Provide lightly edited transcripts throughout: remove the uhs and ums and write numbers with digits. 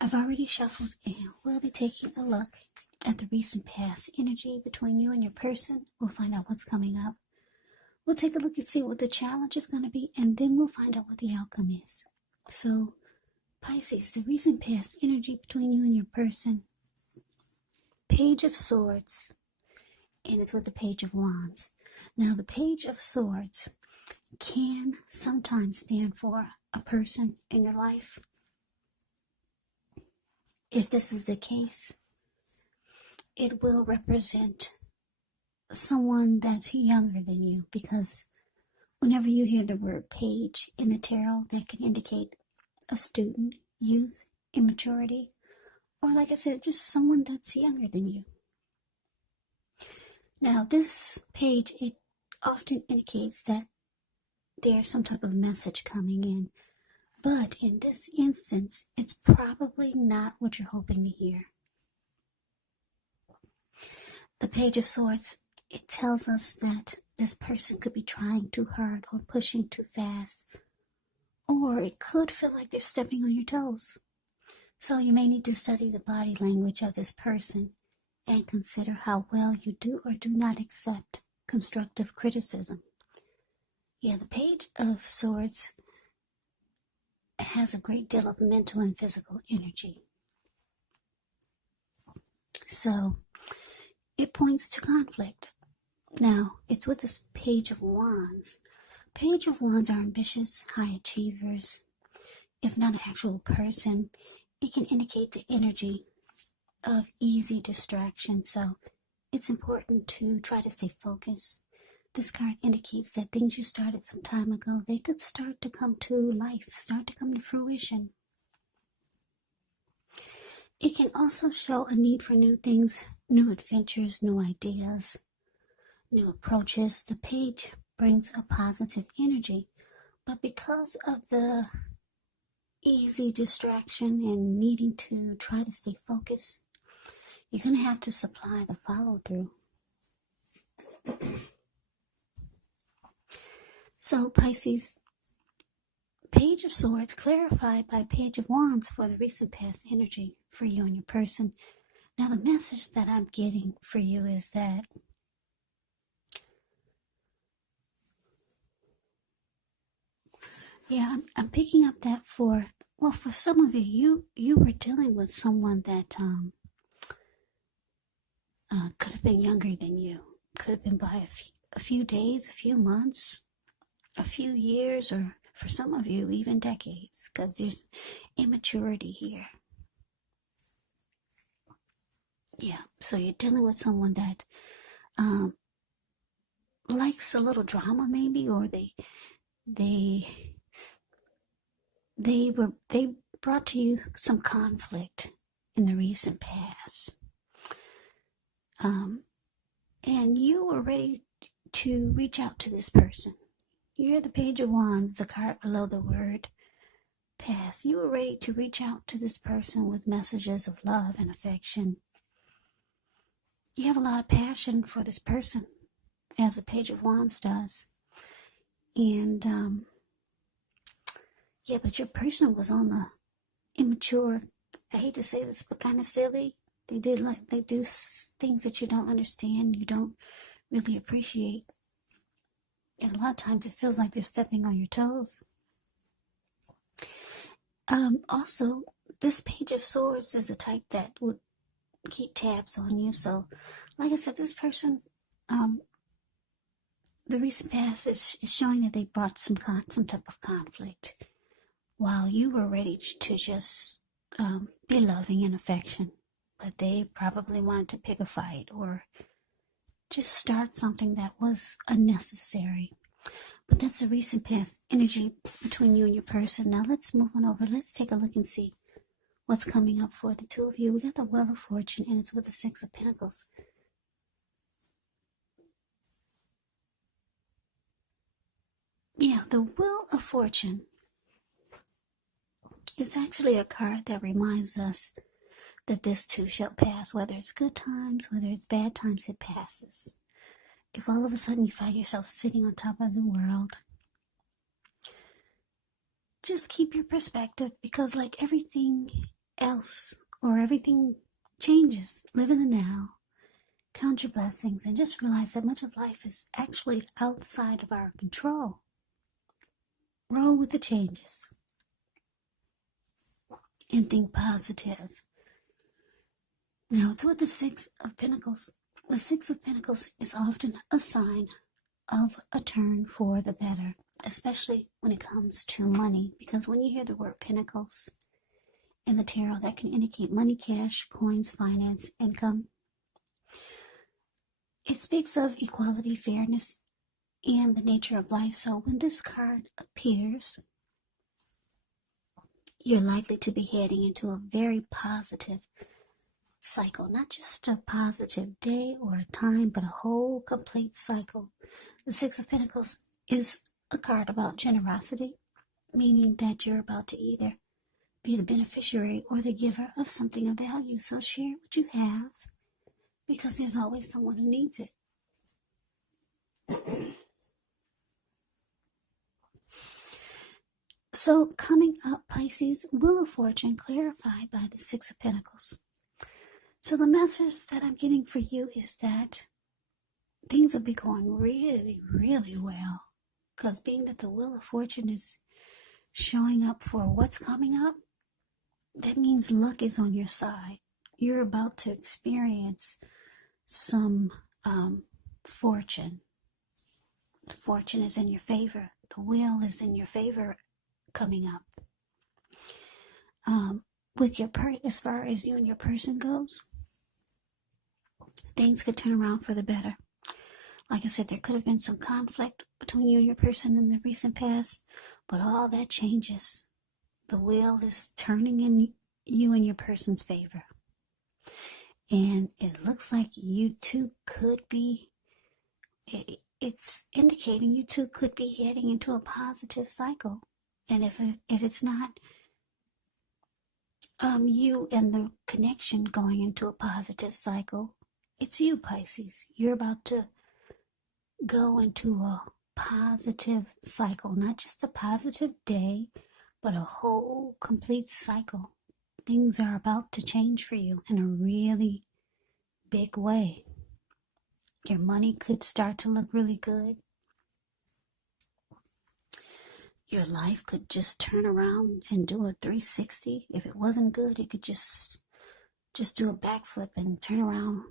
I've already shuffled and we'll be taking a look at the recent past energy between you and your person. We'll find out what's coming up. We'll take a look and see what the challenge is going to be, and then we'll find out what the outcome is. So, Pisces, the recent past energy between you and your person. Page of Swords, and it's with the Page of Wands. Now, the Page of Swords can sometimes stand for a person in your life. If this is the case, it will represent someone that's younger than you, because whenever you hear the word page in the tarot, that can indicate a student, youth, immaturity, or like I said, just someone that's younger than you. Now, this page, it often indicates that there's some type of message coming in. But in this instance, it's probably not what you're hoping to hear. The Page of Swords, it tells us that this person could be trying too hard or pushing too fast, or it could feel like they're stepping on your toes. So you may need to study the body language of this person and consider how well you do or do not accept constructive criticism. Yeah, the Page of Swords has a great deal of mental and physical energy. So it points to conflict. Now, it's with this Page of Wands. Page of Wands are ambitious, high achievers. If not an actual person, it can indicate the energy of easy distraction. So it's important to try to stay focused. This card indicates that things you started some time ago, they could start to come to life, start to come to fruition. It can also show a need for new things, new adventures, new ideas, new approaches. The page brings a positive energy, but because of the easy distraction and needing to try to stay focused, you're going to have to supply the follow-through. So, Pisces, Page of Swords clarified by Page of Wands for the recent past energy for you and your person. Now, the message that I'm getting for you is that I'm picking up that for some of you were dealing with someone that could have been younger than you, could have been by a few days, a few months, a few years, or for some of you, even decades, because there's immaturity here. Yeah, so you're dealing with someone that likes a little drama, maybe, or they brought to you some conflict in the recent past. And you were ready to reach out to this person. You're the Page of Wands, the card below the word past. You were ready to reach out to this person with messages of love and affection. You have a lot of passion for this person, as the Page of Wands does. And, but your person was on the immature, I hate to say this, but kind of silly. They do things that you don't understand, you don't really appreciate. And a lot of times it feels like they're stepping on your toes. Also, this Page of Swords is a type that would keep tabs on you. So, like I said, this person, the recent past is showing that they brought some type of conflict, while you were ready to just be loving and affection. But they probably wanted to pick a fight or just start something that was unnecessary. But that's a recent past energy between you and your person. Now let's move on over. Let's take a look and see what's coming up for the two of you. We got the Wheel of Fortune, and it's with the Six of Pentacles. Yeah, the Wheel of Fortune is actually a card that reminds us that this too shall pass. Whether it's good times, whether it's bad times, it passes. If all of a sudden you find yourself sitting on top of the world, just keep your perspective, because like everything else or everything changes. Live in the now. Count your blessings and just realize that much of life is actually outside of our control. Roll with the changes and think positive. Now it's with the Six of Pentacles. The Six of Pentacles is often a sign of a turn for the better, especially when it comes to money, because when you hear the word Pentacles in the tarot, that can indicate money, cash, coins, finance, income. It speaks of equality, fairness, and the nature of life. So when this card appears, you're likely to be heading into a very positive cycle, not just a positive day or a time, but a whole complete cycle. The Six of Pentacles is a card about generosity, meaning that you're about to either be the beneficiary or the giver of something of value. So share what you have, because there's always someone who needs it. So coming up, Pisces, Wheel of Fortune clarified by the Six of Pentacles. So the message that I'm getting for you is that things will be going really, really well. Because being that the Wheel of Fortune is showing up for what's coming up, that means luck is on your side. You're about to experience some fortune. The fortune is in your favor. The wheel is in your favor coming up. With your as far as you and your person goes, things could turn around for the better. Like I said, there could have been some conflict between you and your person in the recent past, but all that changes. The wheel is turning in you and your person's favor. And it looks like you two could be, it's indicating you two could be heading into a positive cycle. And if it's not you and the connection going into a positive cycle, it's you, Pisces. You're about to go into a positive cycle, not just a positive day, but a whole complete cycle. Things are about to change for you in a really big way. Your money could start to look really good. Your life could just turn around and do a 360. If it wasn't good, it could just do a backflip and turn around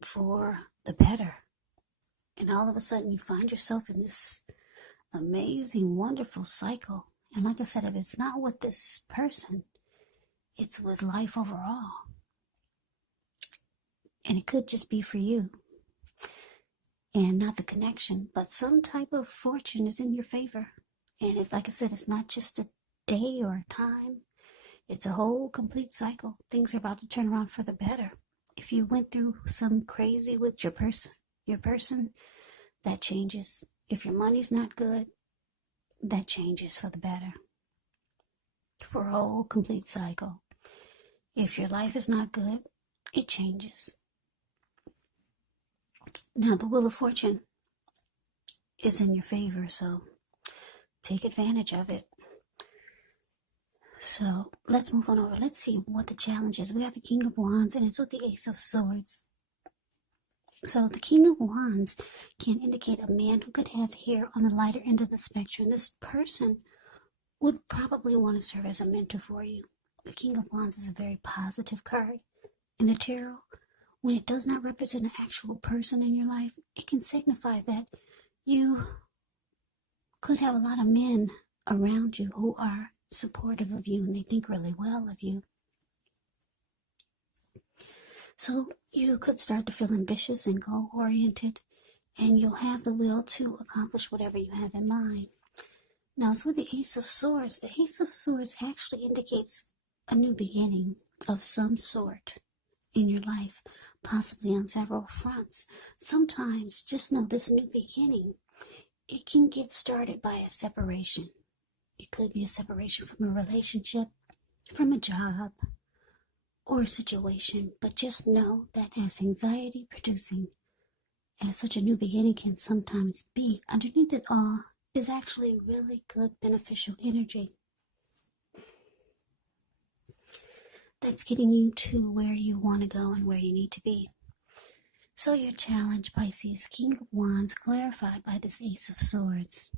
for the better. And all of a sudden you find yourself in this amazing, wonderful cycle. And like I said, if it's not with this person, it's with life overall. And it could just be for you. And not the connection, but some type of fortune is in your favor. And it's like I said, it's not just a day or a time. It's a whole complete cycle. Things are about to turn around for the better. If you went through some crazy with your person, that changes. If your money's not good, that changes for the better. For a whole complete cycle. If your life is not good, it changes. Now the Wheel of Fortune is in your favor, so take advantage of it. So let's move on over. Let's see what the challenge is. We have the King of Wands, and it's with the Ace of Swords. So the King of Wands can indicate a man who could have hair on the lighter end of the spectrum. This person would probably want to serve as a mentor for you. The King of Wands is a very positive card in the tarot. When it does not represent an actual person in your life, it can signify that you could have a lot of men around you who are supportive of you and they think really well of you. So you could start to feel ambitious and goal-oriented, and you'll have the will to accomplish whatever you have in mind. Now, it's with the Ace of Swords. The Ace of Swords actually indicates a new beginning of some sort in your life, possibly on several fronts. Sometimes, just know this new beginning, it can get started by a separation. It could be a separation from a relationship, from a job, or a situation. But just know that as anxiety producing as such a new beginning can sometimes be, underneath it all is actually really good beneficial energy. that's getting you to where you want to go and where you need to be. So your challenge, Pisces, King of Wands, clarified by this Ace of Swords.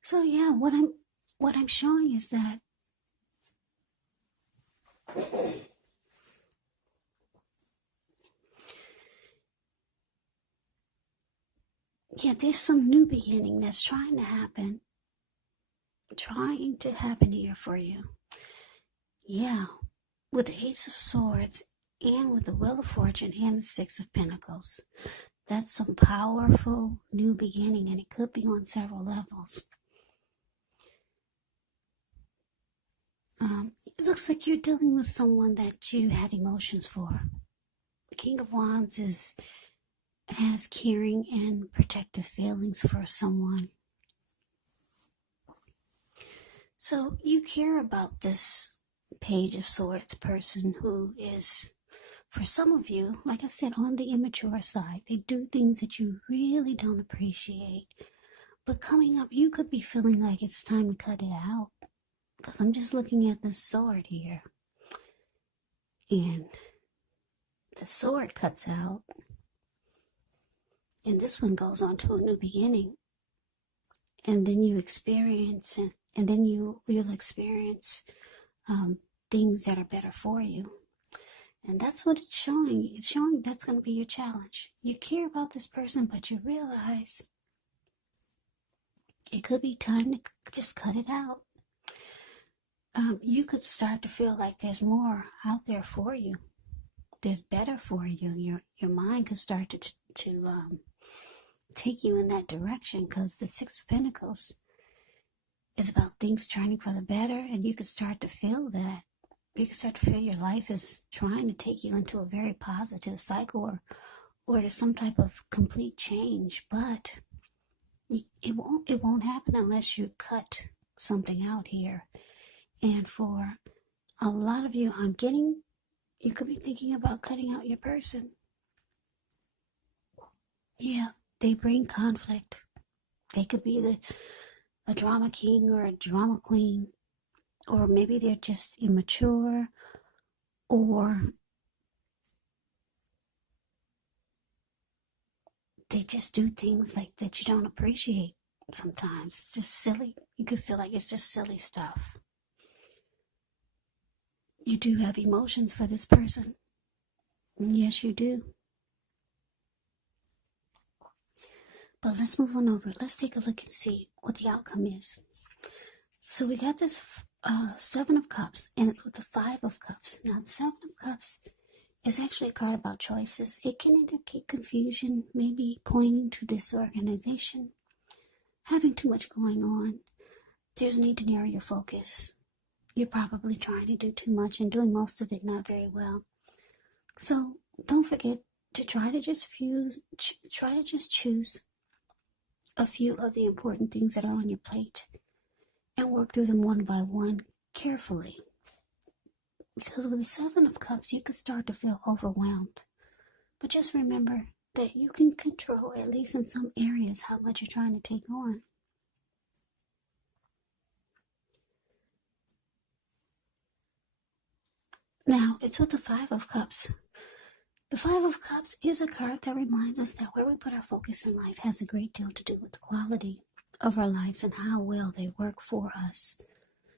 So yeah, what I'm showing is that yeah, there's some new beginning that's trying to happen here for you. Yeah, with the Ace of Swords and with the Wheel of Fortune and the Six of Pentacles. That's some powerful new beginning, and it could be on several levels. It looks like you're dealing with someone that you have emotions for. The King of Wands has caring and protective feelings for someone. So you care about this Page of Swords person who is, for some of you, like I said, on the immature side. They do things that you really don't appreciate. But coming up, you could be feeling like it's time to cut it out. Because I'm just looking at this sword here. And the sword cuts out. And this one goes on to a new beginning. And then you experience, and then you'll experience things that are better for you. And that's what it's showing. It's showing that's going to be your challenge. You care about this person, but you realize it could be time to just cut it out. You could start to feel like there's more out there for you. There's better for you. Your mind could start to take you in that direction, because the Six of Pentacles is about things turning for the better, and you could start to feel that. You could start to feel your life is trying to take you into a very positive cycle, or to some type of complete change, but it won't happen unless you cut something out here. And for a lot of you, you could be thinking about cutting out your person. Yeah, they bring conflict. They could be a drama king or a drama queen, or maybe they're just immature, or they just do things like that you don't appreciate sometimes. It's just silly. You could feel like it's just silly stuff. You do have emotions for this person. Yes, you do. But let's move on over. Let's take a look and see what the outcome is. So we got this Seven of Cups, and it's with the Five of Cups. Now, the Seven of Cups is actually a card about choices. It can indicate confusion, maybe pointing to disorganization, having too much going on. There's a need to narrow your focus. You're probably trying to do too much and doing most of it not very well. So don't forget to try to just choose a few of the important things that are on your plate and work through them one by one carefully. Because with the Seven of Cups, you could start to feel overwhelmed. But just remember that you can control, at least in some areas, how much you're trying to take on. Now, it's with the Five of Cups. The Five of Cups is a card that reminds us that where we put our focus in life has a great deal to do with the quality of our lives and how well they work for us.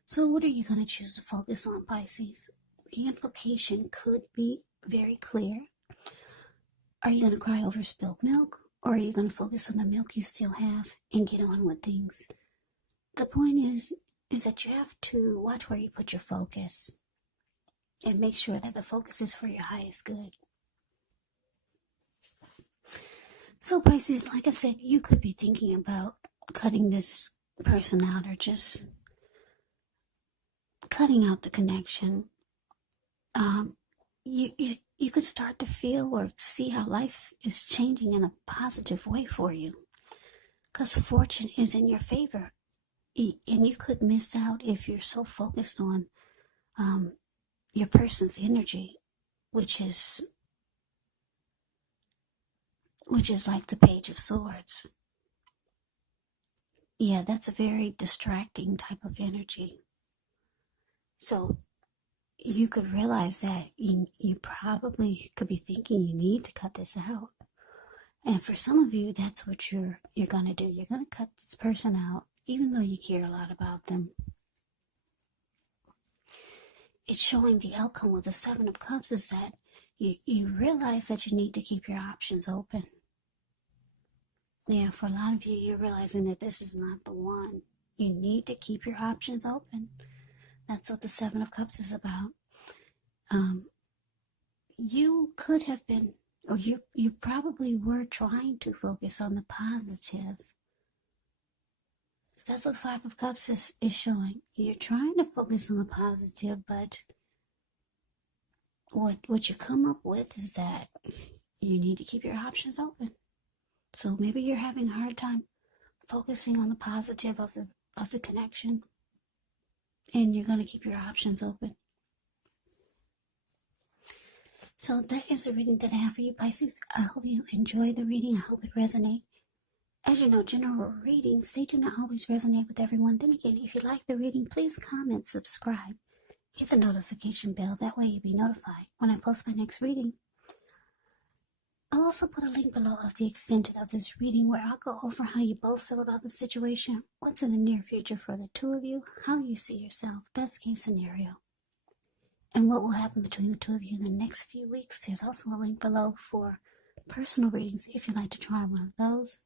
So what are you going to choose to focus on, Pisces? The implication could be very clear. Are you going to cry over spilled milk, or are you going to focus on the milk you still have and get on with things? The point is that you have to watch where you put your focus and make sure that the focus is for your highest good. So Pisces, like I said, you could be thinking about cutting this person out, or just cutting out the connection. You could start to feel or see how life is changing in a positive way for you, because fortune is in your favor, and you could miss out if you're so focused on your person's energy, which is like the Page of Swords. Yeah, that's a very distracting type of energy. So you could realize that you probably could be thinking you need to cut this out. And for some of you, that's what you're going to do. You're going to cut this person out, even though you care a lot about them. It's showing the outcome with the Seven of Cups is that you realize that you need to keep your options open. Yeah, for a lot of you, you're realizing that this is not the one. You need to keep your options open. That's what the Seven of Cups is about. You could have been, or you probably were trying to focus on the positive. That's what Five of Cups is showing. You're trying to focus on the positive, but what you come up with is that you need to keep your options open. So maybe you're having a hard time focusing on the positive of the connection, and you're going to keep your options open. So that is the reading that I have for you, Pisces. I hope you enjoy the reading. I hope it resonates. As you know, general readings, they do not always resonate with everyone. Then again, if you like the reading, please comment, subscribe, hit the notification bell. That way you'll be notified when I post my next reading. I'll also put a link below of the extended of this reading where I'll go over how you both feel about the situation, what's in the near future for the two of you, how you see yourself, best case scenario, and what will happen between the two of you in the next few weeks. There's also a link below for personal readings if you'd like to try one of those.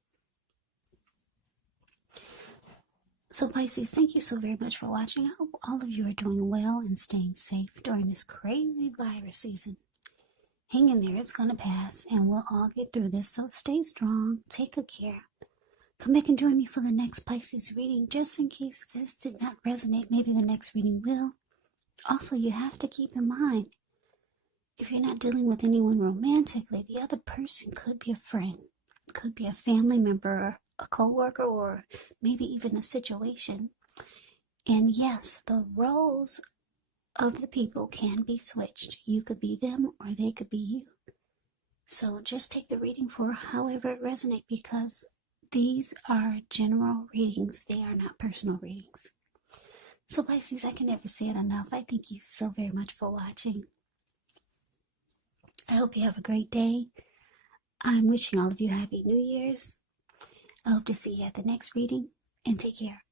So Pisces, thank you so very much for watching. I hope all of you are doing well and staying safe during this crazy virus season. Hang in there, it's going to pass, and we'll all get through this. So stay strong, take good care. Come back and join me for the next Pisces reading, just in case this did not resonate. Maybe the next reading will. Also, you have to keep in mind, if you're not dealing with anyone romantically, the other person could be a friend, could be a family member, a co-worker, or maybe even a situation. And yes, the roles of the people can be switched. You could be them or they could be you. So just take the reading for however it resonates, because these are general readings. They are not personal readings. So Pisces, I can never say it enough. I thank you so very much for watching. I hope you have a great day. I'm wishing all of you Happy New Year's. I hope to see you at the next reading, and take care.